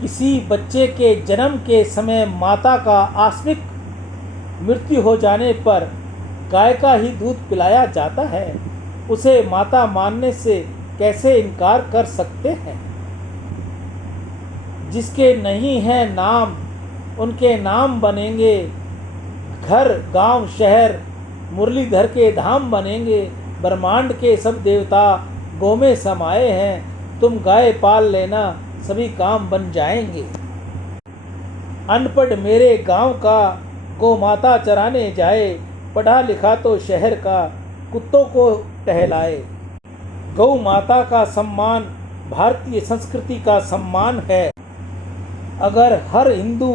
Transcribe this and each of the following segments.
किसी बच्चे के जन्म के समय माता का आकस्मिक मृत्यु हो जाने पर गाय का ही दूध पिलाया जाता है, उसे माता मानने से कैसे इनकार कर सकते हैं। जिसके नहीं हैं नाम उनके नाम बनेंगे, घर गांव शहर मुरलीधर के धाम बनेंगे। ब्रह्मांड के सब देवता गौ में समाये हैं, तुम गाय पाल लेना सभी काम बन जाएंगे। अनपढ़ मेरे गांव का गौ माता चराने जाए, पढ़ा लिखा तो शहर का कुत्तों को टहलाए। गौ माता का सम्मान भारतीय संस्कृति का सम्मान है। अगर हर हिंदू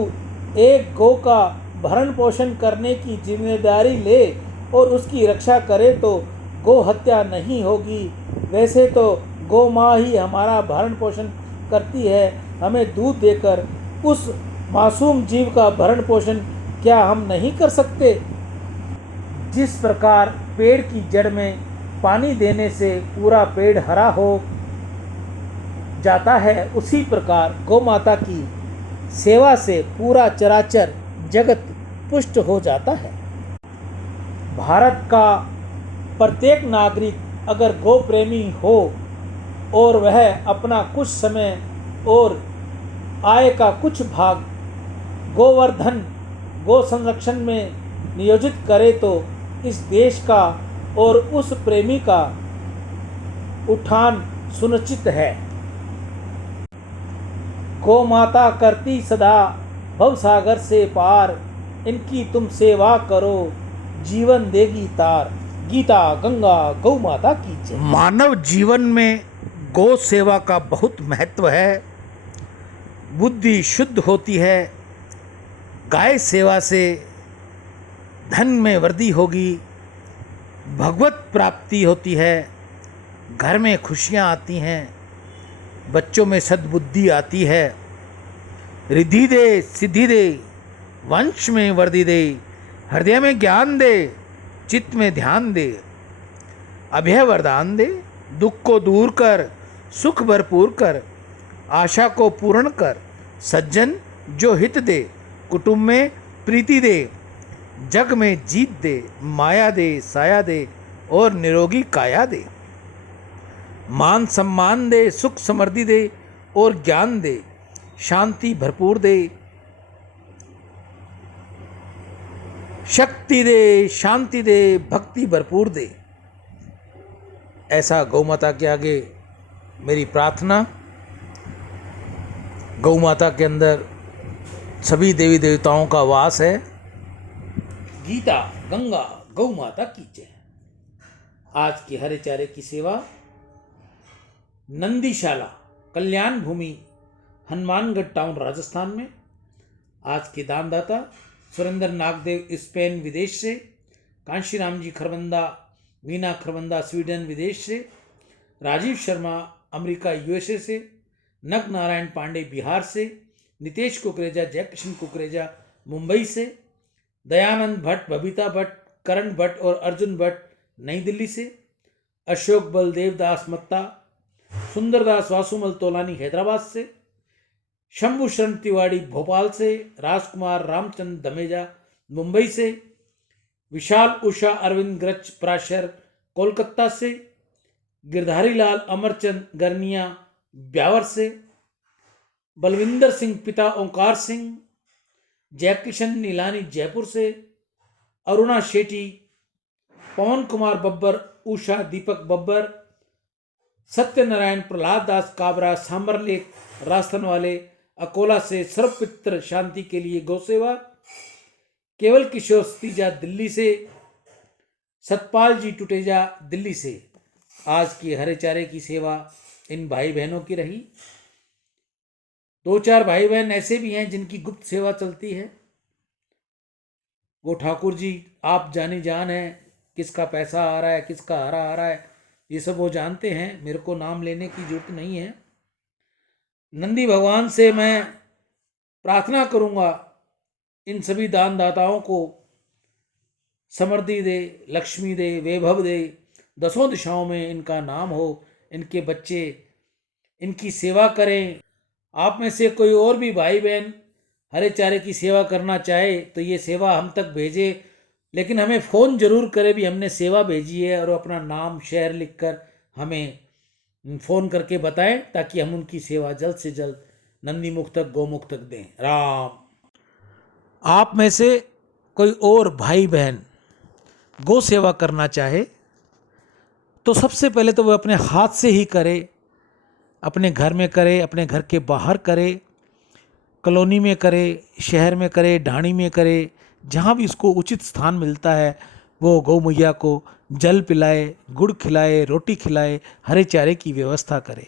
एक गौ का भरण पोषण करने की जिम्मेदारी ले और उसकी रक्षा करे तो गौ हत्या नहीं होगी। वैसे तो गौ माँ ही हमारा भरण पोषण करती है, हमें दूध देकर। उस मासूम जीव का भरण पोषण क्या हम नहीं कर सकते? जिस प्रकार पेड़ की जड़ में पानी देने से पूरा पेड़ हरा हो जाता है, उसी प्रकार गौ माता की सेवा से पूरा चराचर जगत पुष्ट हो जाता है। भारत का प्रत्येक नागरिक अगर गौ प्रेमी हो और वह अपना कुछ समय और आय का कुछ भाग गोवर्धन गौ संरक्षण में नियोजित करे तो इस देश का और उस प्रेमी का उत्थान सुनिश्चित है। गौ माता करती सदा भवसागर से पार, इनकी तुम सेवा करो जीवन देगी तार। गीता गंगा गौ माता की जय। मानव जीवन में गौ सेवा का बहुत महत्व है। बुद्धि शुद्ध होती है। गाय सेवा से धन में वृद्धि होगी, भगवत प्राप्ति होती है, घर में खुशियाँ आती हैं, बच्चों में सद्बुद्धि आती है। रिद्धि दे सिद्धि दे, वंश में वृद्धि दे, हृदय में ज्ञान दे, चित्त में ध्यान दे, अभय वरदान दे, दुख को दूर कर, सुख भरपूर कर, आशा को पूर्ण कर, सज्जन जो हित दे, कुटुंब में प्रीति दे, जग में जीत दे, माया दे, साया दे और निरोगी काया दे, मान सम्मान दे, सुख समृद्धि दे और ज्ञान दे, शांति भरपूर दे, शक्ति दे, शांति दे, भक्ति भरपूर दे। ऐसा गौ माता के आगे मेरी प्रार्थना। गौ माता के अंदर सभी देवी देवताओं का वास है। गीता गंगा गौ माता की जय। आज के हरे चारे की सेवा नंदीशाला कल्याण भूमि हनुमानगढ़ टाउन राजस्थान में। आज के दानदाता सुरेंद्र नागदेव स्पेन विदेश से, कांशीराम जी खरबंदा वीना खरबंदा स्वीडन विदेश से, राजीव शर्मा अमेरिका यूएसए से, नग नारायण पांडे बिहार से, नितेश कुकरेजा जयकिशन कुकरेजा मुंबई से, दयानंद भट्ट बबीता भट्ट करण भट्ट और अर्जुन भट्ट नई दिल्ली से, अशोक बलदेव दास मत्ता सुंदरदास वासुमल तोलानी हैदराबाद से, शंभू शरण तिवाड़ी भोपाल से, राजकुमार रामचंद्र दमेजा मुंबई से, विशाल उषा अरविंद ग्रच प्राशर कोलकाता से, गिरधारी लाल अमरचंद गर्निया ब्यावर से, बलविंदर सिंह पिता ओंकार सिंह, जयकिशन नीलानी जयपुर से, अरुणा शेट्टी, पवन कुमार बब्बर, उषा दीपक बब्बर, सत्यनारायण प्रहलाद दास काबरा सांबरलेक राजस्थान वाले अकोला से, सर्वपित्र शांति के लिए गौ सेवा, केवल किशोर सतीजा दिल्ली से, सतपाल जी टुटेजा दिल्ली से। आज की हरे चारे की सेवा इन भाई बहनों की रही। 2-4 भाई बहन ऐसे भी हैं जिनकी गुप्त सेवा चलती है। वो ठाकुर जी आप जानी जान है, किसका पैसा आ रहा है, किसका हरा आ रहा है, ये सब वो जानते हैं, मेरे को नाम लेने की जरूरत नहीं है। नंदी भगवान से मैं प्रार्थना करूंगा इन सभी दानदाताओं को समृद्धि दे, लक्ष्मी दे, वैभव दे, दसों दिशाओं में इनका नाम हो, इनके बच्चे इनकी सेवा करें, आप में से कोई और भी भाई बहन हरे चारे की सेवा करना चाहे तो ये सेवा हम तक भेजे, लेकिन हमें फ़ोन ज़रूर करे भी हमने सेवा भेजी है, और अपना नाम शहर लिखकर हमें फ़ोन करके बताएं ताकि हम उनकी सेवा जल्द से जल्द नंदी मुख तक गौमुख तक दें। राम। आप में से कोई और भाई बहन गौ सेवा करना चाहे तो सबसे पहले तो वह अपने हाथ से ही करे, अपने घर में करे, अपने घर के बाहर करे, कॉलोनी में करे, शहर में करे, ढाणी में करे, जहाँ भी उसको उचित स्थान मिलता है वो गौ मैया को जल पिलाए, गुड़ खिलाए, रोटी खिलाए, हरे चारे की व्यवस्था करे।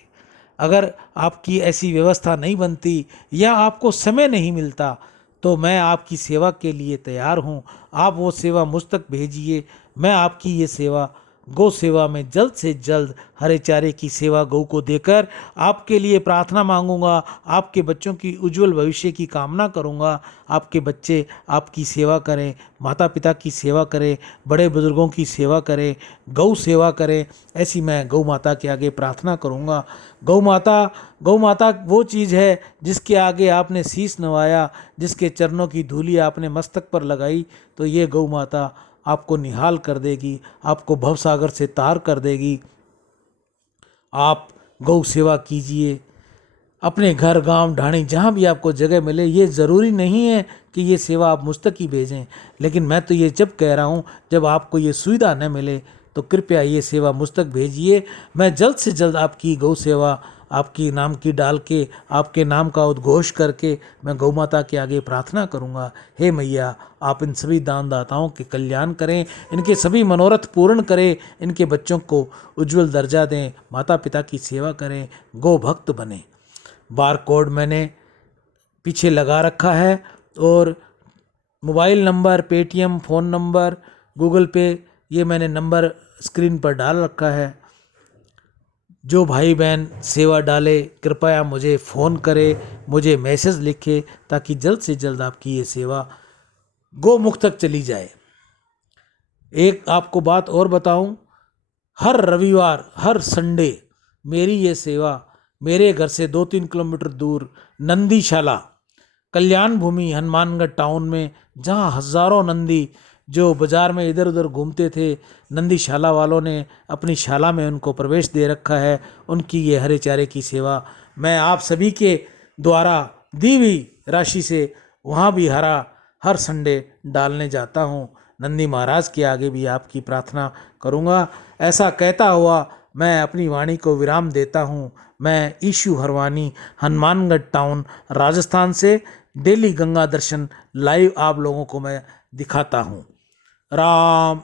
अगर आपकी ऐसी व्यवस्था नहीं बनती या आपको समय नहीं मिलता तो मैं आपकी सेवा के लिए तैयार हूँ। आप वो सेवा मुझ तक भेजिए, मैं आपकी ये सेवा गौ सेवा में जल्द से जल्द हरे चारे की सेवा गौ को देकर आपके लिए प्रार्थना मांगूंगा, आपके बच्चों की उज्जवल भविष्य की कामना करूंगा। आपके बच्चे आपकी सेवा करें, माता पिता की सेवा करें, बड़े बुजुर्गों की सेवा करें, गौ सेवा करें, ऐसी मैं गौ माता के आगे प्रार्थना करूंगा। गौ माता वो चीज़ है जिसके आगे आपने शीश नवाया, जिसके चरणों की धूली आपने मस्तक पर लगाई, तो ये गौ माता आपको निहाल कर देगी, आपको भवसागर से तार कर देगी। आप गौ सेवा कीजिए अपने घर, गांव, ढाणी, जहाँ भी आपको जगह मिले। ये ज़रूरी नहीं है कि ये सेवा आप मुझ तक ही भेजें, लेकिन मैं तो ये जब कह रहा हूँ जब आपको ये सुविधा न मिले तो कृपया ये सेवा मुझ तक भेजिए। मैं जल्द से जल्द आपकी गौ सेवा आपकी नाम की डाल के, आपके नाम का उद्घोष करके मैं गौ माता के आगे प्रार्थना करूंगा। हे मैया, आप इन सभी दानदाताओं के कल्याण करें, इनके सभी मनोरथ पूर्ण करें, इनके बच्चों को उज्जवल दर्जा दें, माता पिता की सेवा करें, गौ भक्त बने। बार कोड मैंने पीछे लगा रखा है और mobile number, Paytm, phone number, Google पे, ये मैंने नंबर स्क्रीन पर डाल रखा है। जो भाई बहन सेवा डाले कृपया मुझे फ़ोन करे, मुझे मैसेज लिखे, ताकि जल्द से जल्द आपकी ये सेवा गोमुख तक चली जाए। एक आपको बात और बताऊं, हर रविवार, हर संडे मेरी ये सेवा मेरे घर से 2-3 किलोमीटर दूर नंदीशाला, कल्याण भूमि, हनुमानगढ़ टाउन में, जहाँ हज़ारों नंदी जो बाज़ार में इधर उधर घूमते थे, नंदीशाला वालों ने अपनी शाला में उनको प्रवेश दे रखा है। उनकी ये हरे चारे की सेवा मैं आप सभी के द्वारा दी हुई राशि से वहाँ भी हर संडे डालने जाता हूँ। नंदी महाराज के आगे भी आपकी प्रार्थना करूँगा। ऐसा कहता हुआ मैं अपनी वाणी को विराम देता हूँ। मैं ईशु हरवानी, हनुमानगढ़ टाउन, राजस्थान से डेली गंगा दर्शन लाइव आप लोगों को मैं दिखाता हूँ। राम